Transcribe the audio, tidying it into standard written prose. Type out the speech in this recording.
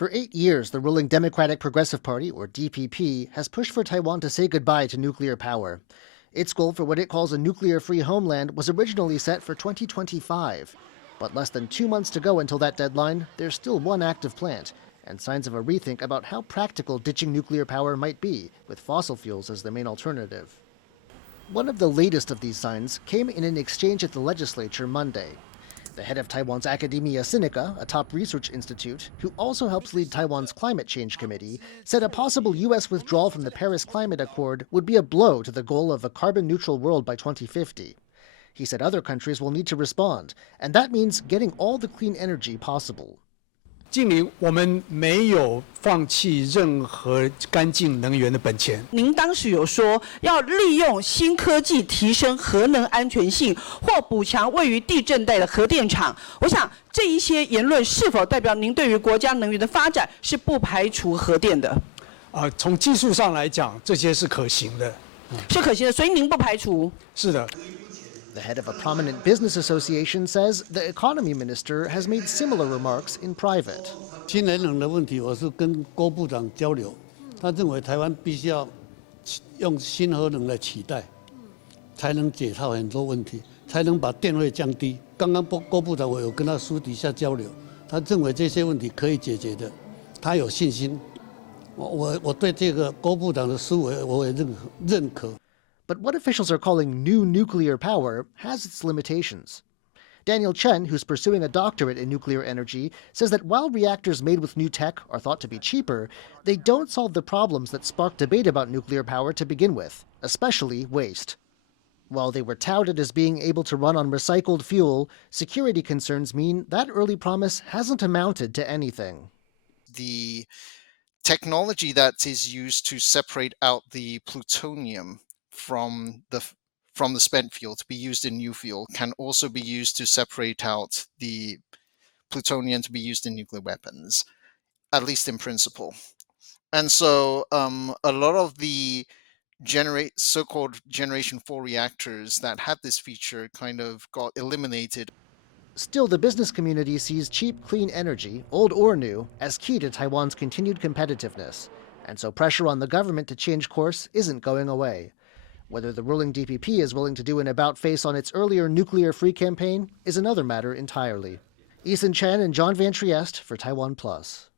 For 8 years, the ruling Democratic Progressive Party, or DPP, has pushed for Taiwan to say goodbye to nuclear power. Its goal for what it calls a nuclear-free homeland was originally set for 2025. But less than 2 months to go until that deadline, there's still one active plant, and signs of a rethink about how practical ditching nuclear power might be, with fossil fuels as the main alternative. One of the latest of these signs came in an exchange at the legislature Monday. The head of Taiwan's Academia Sinica, a top research institute, who also helps lead Taiwan's climate change committee, said a possible U.S. withdrawal from the Paris Climate Accord would be a blow to the goal of a carbon-neutral world by 2050. He said other countries will need to respond, and that means getting all the clean energy possible. 近年我们没有放弃任何干净能源的本钱。您当时有说要利用新科技提升核能安全性，或补强位于地震带的核电厂。我想这一些言论是否代表您对于国家能源的发展是不排除核电的？从技术上来讲，这些是可行的。是可行的，所以您不排除？是的。 The head of a prominent business association says the economy minister has made similar remarks in private. 新能源的问题，我是跟郭部长交流，他认为台湾必须要用新核能来取代，才能解套很多问题，才能把电费降低。刚刚郭部长我有跟他私底下交流，他认为这些问题可以解决的，他有信心。我对这个郭部长的思维我也认可。 But what officials are calling new nuclear power has its limitations. Daniel Chen, who's pursuing a doctorate in nuclear energy, says that while reactors made with new tech are thought to be cheaper, they don't solve the problems that sparked debate about nuclear power to begin with, especially waste. While they were touted as being able to run on recycled fuel, security concerns mean that early promise hasn't amounted to anything. The technology that is used to separate out the plutonium from the spent fuel to be used in new fuel can also be used to separate out the plutonium to be used in nuclear weapons, at least in principle. And so a lot of the so-called Generation 4 reactors that had this feature kind of got eliminated. Still, the business community sees cheap, clean energy, old or new, as key to Taiwan's continued competitiveness. And so pressure on the government to change course isn't going away. Whether the ruling DPP is willing to do an about-face on its earlier nuclear-free campaign is another matter entirely. Eason, Chen, and John Van Trieste for TaiwanPlus.